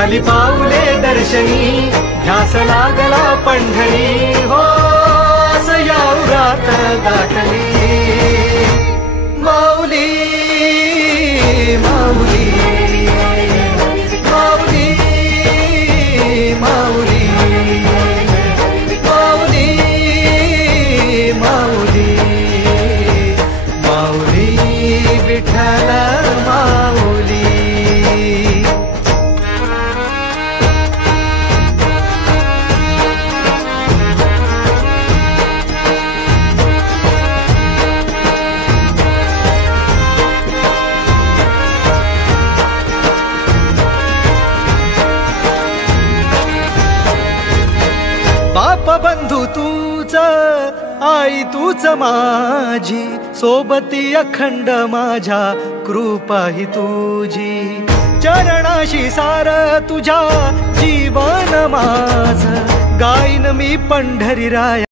झाली पाऊले दर्शनी, ध्यास लागला पंढरी हो, असया उरात दाटली माऊली माऊली माऊली माऊली माऊली माऊली माऊली विठ्ठल माऊली. बाप बंधू तूच, आई तूच माझी, सोबती अखंड माझ्या कृपा ही तुझी. चरणाशी सार तुझ्या जीवन माझ, गाईन मी पंढरी राया.